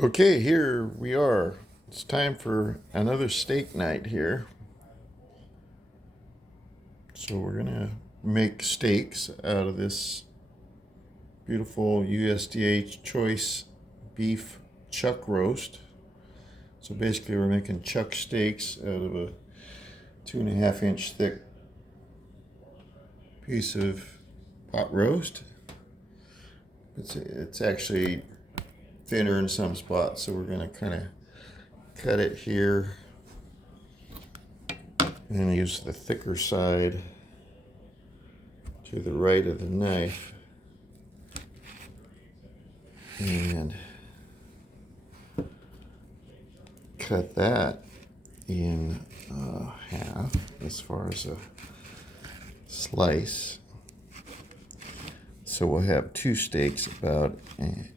Okay, here we are. It's time for another steak night here. So we're gonna make steaks out of this beautiful USDA choice beef chuck roast. So basically we're making chuck steaks out of a 2.5 inch thick piece of pot roast. It's actually thinner in some spots, so we're gonna kind of cut it here and use the thicker side to the right of the knife and cut that in half as far as a slice. So we'll have two steaks about an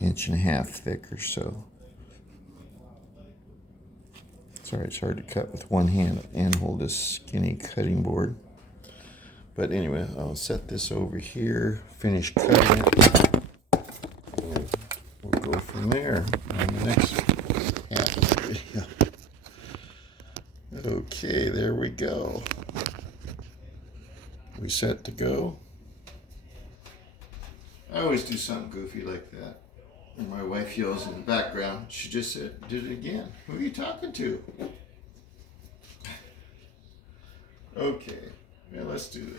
1.5 inch thick or so. Sorry, it's hard to cut with one hand and hold this skinny cutting board. But anyway, I'll set this over here, finish cutting it, and we'll go from there on the next half of the video. Okay, there we go. We set to go. I always do something goofy like that. And my wife yells in the background. She just said, did it again. Who are you talking to? Okay, yeah, let's do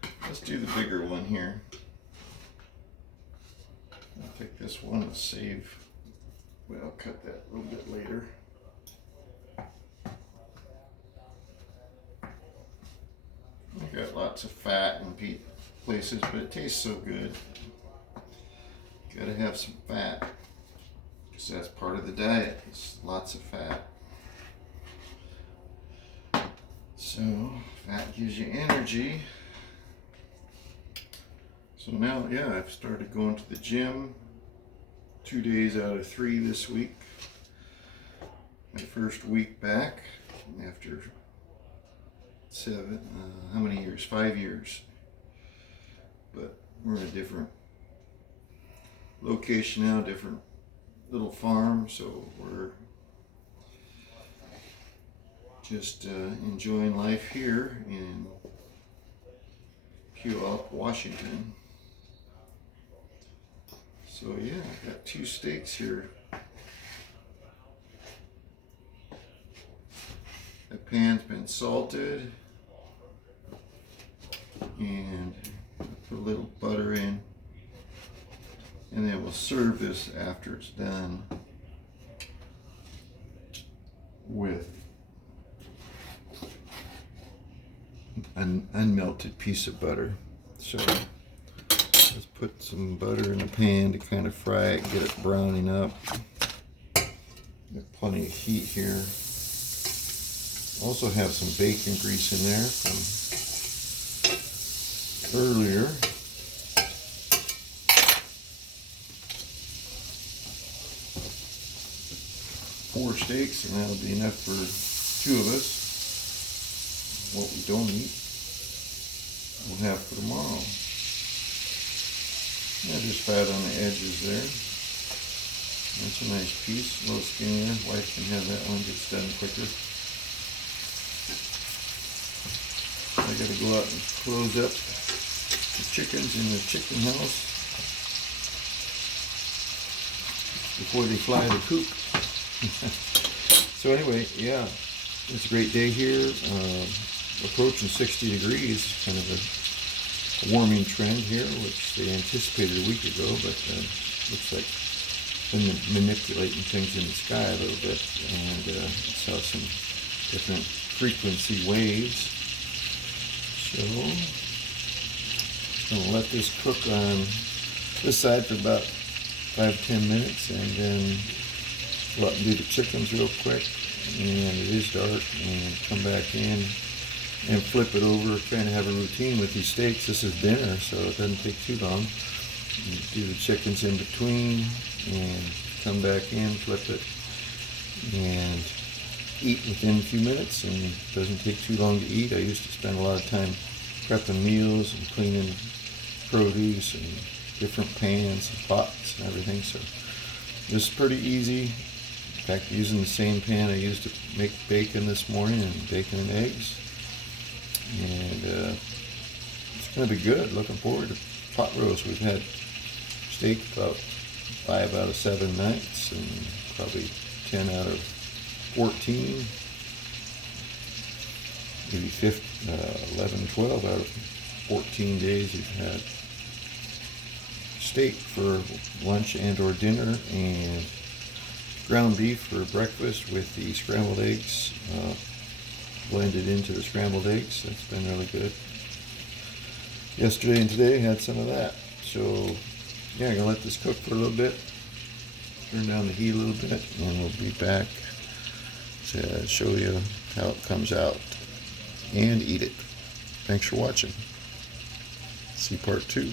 the bigger one here. I'll take this one and save. Well, I'll cut that a little bit later. I've got lots of fat in places, but it tastes so good. Gotta have some fat, because that's part of the diet. It's lots of fat. So fat gives you energy. So now, yeah, I've started going to the gym 2 days out of 3 this week. My first week back after how many years? 5 years. But we're in a different location now, different little farm, so we're just enjoying life here in Puyallup, Washington. So yeah, I've got 2 steaks here. The pan's been salted and put a little butter in, and then we'll serve this after it's done with an unmelted piece of butter. So let's put some butter in the pan to kind of fry it, get it browning up. Got plenty of heat here. Also have some bacon grease in there from earlier. Four steaks, and that'll be enough for 2 of us. What we don't eat, we'll have for tomorrow. Yeah, just fat on the edges there. That's a nice piece, a little skinnier. Wife can have that one, gets done quicker. I gotta go out and close up the chickens in the chicken house before they fly the coop. So anyway, yeah, it's a great day here. Approaching 60 degrees, kind of a warming trend here, which they anticipated a week ago, but looks like been manipulating things in the sky a little bit, and saw some different frequency waves. So I'm gonna let this cook on this side for about 5-10 minutes, and then go out and do the chickens real quick. And it is dark, and come back in and flip it over. Kind of have a routine with these steaks. This is dinner, so it doesn't take too long. You do the chickens in between and come back in, flip it, and eat within a few minutes, and it doesn't take too long to eat. I used to spend a lot of time prepping meals and cleaning produce and different pans and pots and everything, so This is pretty easy. In fact, using the same pan I used to make bacon this morning, and bacon and eggs. And it's going to be good. Looking forward to pot roast. We've had steak about 5 out of 7 nights, and probably 10 out of 14. Maybe 11, 12 out of 14 days we've had steak for lunch and or dinner, and ground beef for breakfast with the scrambled eggs blended into the scrambled eggs. That's been really good. Yesterday and today had some of that. So yeah, I'm gonna let this cook for a little bit, turn down the heat a little bit, and we'll be back to show you how it comes out and eat it. Thanks for watching. See part 2.